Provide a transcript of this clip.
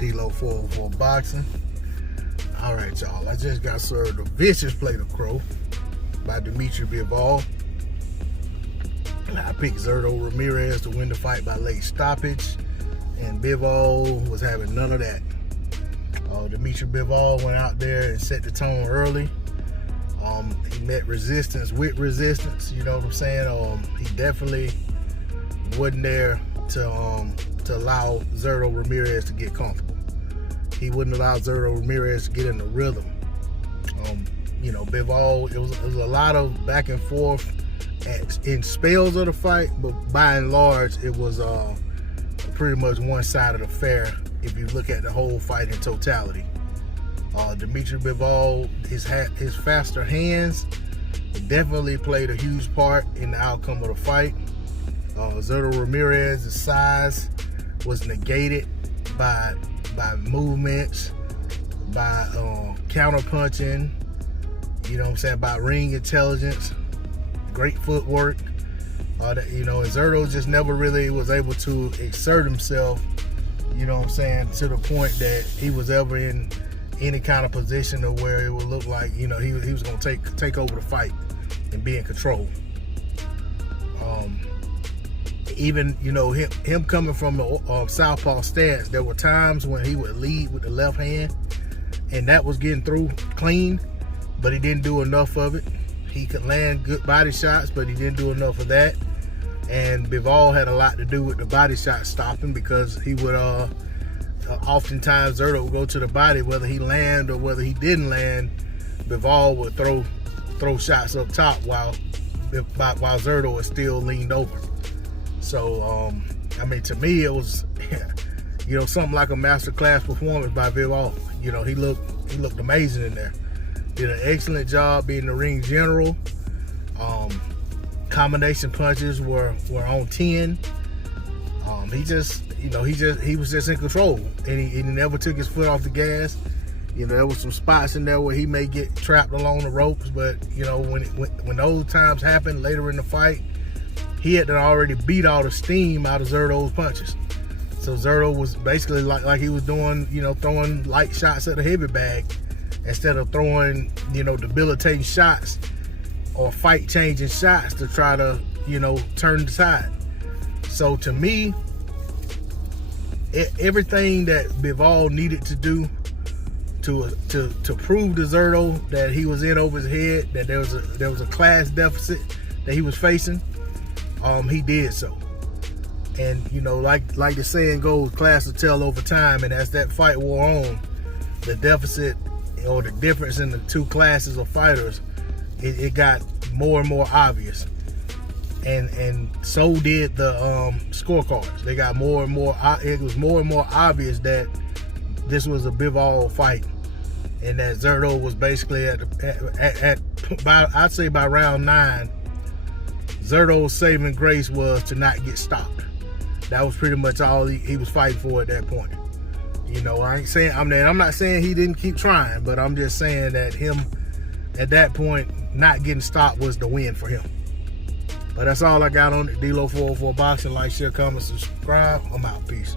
D-Lo 404 Boxing. All right, y'all. I just got served a vicious plate of crow by Dmitry Bivol. I picked Zurdo Ramirez to win the fight by late stoppage, and Bivol was having none of that. Dmitry Bivol went out there and set the tone early. He met resistance with resistance, you know what I'm saying? He definitely wasn't there to allow Zurdo Ramirez to get comfortable. He wouldn't allow Zurdo Ramirez to get in the rhythm. You know, Bivol, it was a lot of back and forth in spells of the fight, but by and large, it was pretty much one side of the fair if you look at the whole fight in totality. Dmitry Bivol, his faster hands definitely played a huge part in the outcome of the fight. Zurdo Ramirez's size was negated by movements, by counter punching, you know what I'm saying, by ring intelligence, great footwork. You know, and Zurdo just never really was able to exert himself, you know what I'm saying, to the point that he was ever in any kind of position of where it would look like, you know, he was going to take over the fight and be in control. Even, you know, him coming from the southpaw stance, there were times when he would lead with the left hand, and that was getting through clean, but he didn't do enough of it. He could land good body shots, but he didn't do enough of that. And Bivol had a lot to do with the body shot stopping, because he would oftentimes Zurdo would go to the body, whether he landed or whether he didn't land. Bivol would throw shots up top while Zurdo was still leaned over. So I mean, to me, it was you know, something like a masterclass performance by Bivol. You know, he looked amazing in there. Did an excellent job being the ring general. Combination punches were on 10. He was just in control, and he never took his foot off the gas. You know, there was some spots in there where he may get trapped along the ropes, but you know, when those times happened later in the fight, he had already beat all the steam out of Zurdo's punches. So Zurdo was basically like he was doing, you know, throwing light shots at the heavy bag instead of throwing, you know, debilitating shots or fight-changing shots to try to, you know, turn the tide. So to me, everything that Bivol needed to do to prove to Zurdo that he was in over his head, that there was a class deficit that he was facing, he did so. And you know, like the saying goes, class will tell over time. And as that fight wore on, the deficit or the difference in the two classes of fighters, it got more and more obvious. And so did the scorecards. They got more and more. It was more and more obvious that this was a Bivol fight, and that Zurdo was basically I'd say by round 9, Zurdo's saving grace was to not get stopped. That was pretty much all he was fighting for at that point. You know, I'm not saying he didn't keep trying, but I'm just saying that him at that point not getting stopped was the win for him. But that's all I got on it. D-Lo 404 Boxing. Like, share, comment, subscribe. I'm out. Peace.